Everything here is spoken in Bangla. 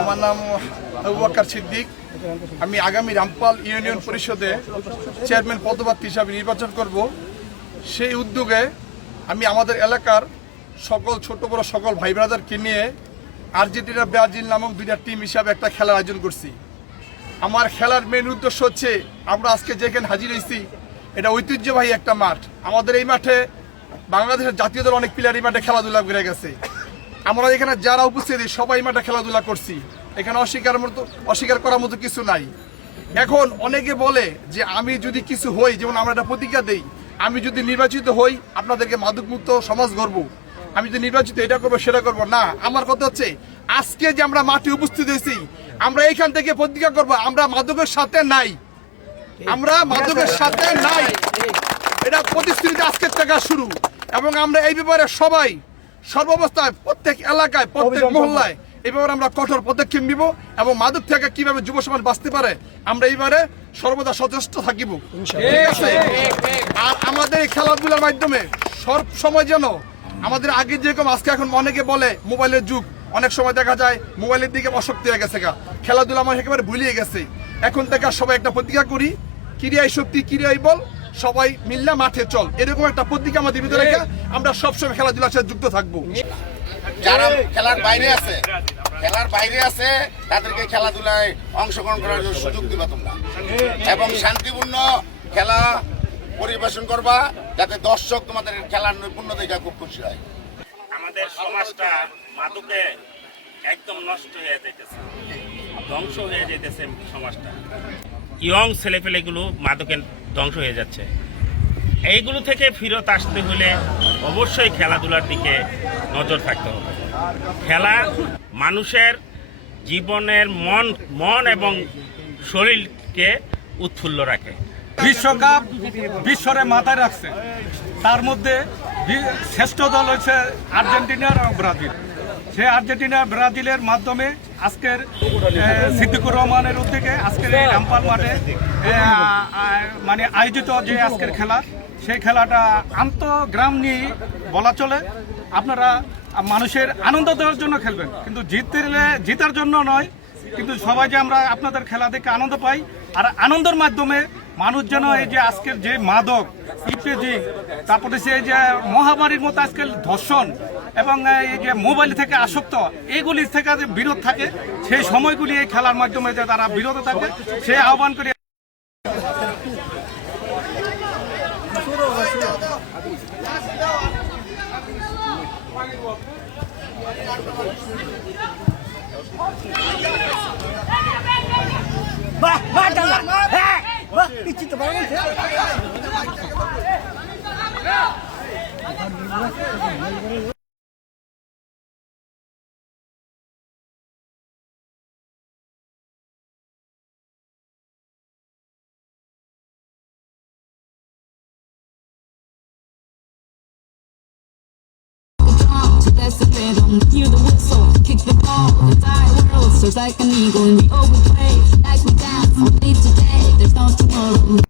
আমার নাম আবু বকর সিদ্দিক। আমি আগামী রামপাল ইউনিয়ন পরিষদে চেয়ারম্যান পদপ্রার্থী হিসাবে নির্বাচন করব। সেই উদ্যোগে আমি আমাদের এলাকার সকল ছোট বড় সকল ভাই ব্রাদারকে নিয়ে আর্জেন্টিনা ব্রাজিল নামক দুইটা টিম হিসাবে একটা খেলার আয়োজন করছি। আমার খেলার মেন উদ্দেশ্য হচ্ছে, আমরা আজকে যেখানে হাজির হয়েছি এটা ঐতিহ্যবাহী একটা মাঠ। আমাদের এই মাঠে বাংলাদেশের জাতীয় দল অনেক প্লেয়ার এই মাঠে খেলাধুলা করে গেছে। আমরা এখানে যারা উপস্থিত সবাই মাঠে খেলাধুলা করছি, এখানে অস্বীকার করার মতো কিছু নাই। এখন অনেকে বলে যে আমি যদি কিছু হই, যেমন আমরা একটা প্রতিজ্ঞা দেই, আমি যদি নির্বাচিত হই আপনাদেরকে মাদকমুক্ত সমাজ গড়ব, আমি যদি নির্বাচিত এটা করবো সেটা করবো না। আমার কথা হচ্ছে, আজকে যে আমরা মাঠে উপস্থিত হয়েছি, আমরা এইখান থেকে প্রতিজ্ঞা করবো আমরা মাদকের সাথে নাই, আমরা মাদকের সাথে নাই। এটা প্রতিশ্রুতি আজকের থেকে শুরু, এবং আমরা এই ব্যাপারে সবাই সর্বাবস্থায় প্রত্যেক এলাকায় প্রত্যেক মহল্লায় এই ব্যাপারে আমরা কঠোর পদক্ষেপ নিব, এবং মাদক থেকে কিভাবে যুব সমাজ বাঁচতে পারে আমরা এইবারে সর্বদা সচেষ্ট থাকিব। ঠিক আছে? আর আমাদের এই খেলাধুলার মাধ্যমে সব সময় যেন আমাদের আগে যেরকম, আজকে এখন অনেকে বলে মোবাইলের যুগ, অনেক সময় দেখা যায় মোবাইলের দিকে আসক্তি হয়ে গেছে, খেলাধুলা আমার একেবারে ভুলিয়ে গেছে। এখন থেকে সবাই একটা প্রতিজ্ঞা করি, ক্রিয়াই শক্তি ক্রিয়াই বল, সবাই মিল্লা মাঠে চল, এরকম একটা প্রতিজ্ঞা আমাদের ভিতরে রেখে আমরা সবসময় খেলাধুলার সাথে যুক্ত থাকবো। যারা খেলার বাইরে আছে তাদেরকে খেলাধুলায় অংশগ্রহণ করার সুযোগ দিবা তোমরা, এবং শান্তিপূর্ণ খেলা পরিবেশন করবা, যাতে দর্শক তোমাদের খেলার নৈপুণ্য দেখে খুব খুশি হয়। আমাদের সমাজটা মাদকে একদম নষ্ট হয়ে যাইতেছে, ধ্বংস হয়ে যাইতেছে সমাজটা। ইয়ং ছেলেপেলেগুলো মাদকে ধ্বংস হয়ে যাচ্ছে। এইগুলো থেকে ফিরত আসতে হলে অবশ্যই খেলাধুলার দিকে নজর থাকতে হবে। খেলা মানুষের জীবনের মন এবং শরীরকে উৎফুল্ল রাখে। বিশ্বকাপ বিশ্বরে মাথায় রাখছে, তার মধ্যে শ্রেষ্ঠ দল হচ্ছে আর্জেন্টিনা এবং ব্রাজিল। সেই আর্জেন্টিনা ব্রাজিলের মাধ্যমে আজকের সিদ্দিকুর রহমানের উদ্যোগে আজকের এই রামপাল মাঠে মানে আয়োজিত যে আজকের খেলা, সেই খেলাটা আন্তঃগ্রাম নিয়ে বলা চলে। আপনারা মানুষের আনন্দ দেওয়ার জন্য খেলবেন, কিন্তু জিতার জন্য নয়। কিন্তু সবাই যে আমরা আপনাদের খেলা দেখে আনন্দ পাই, আর আনন্দের মাধ্যমে মানুষ যেন এই যে আজকের যে মাদক ইত্যাদি, তারপরে সেই যে মহামারীর মতো আজকাল ধর্ষণ এবং এই যে মোবাইল থেকে আসক্ত, এগুলি থেকে যে বিরত থাকে, সেই সময়গুলি এই খেলার মাধ্যমে যে তারা বিরত থাকে, সে আহ্বান করি। That's the rhythm. Hear the whistle, kick the ball. The entire world soars like an eagle, and we overplay like we dance all day today. There's no tomorrow.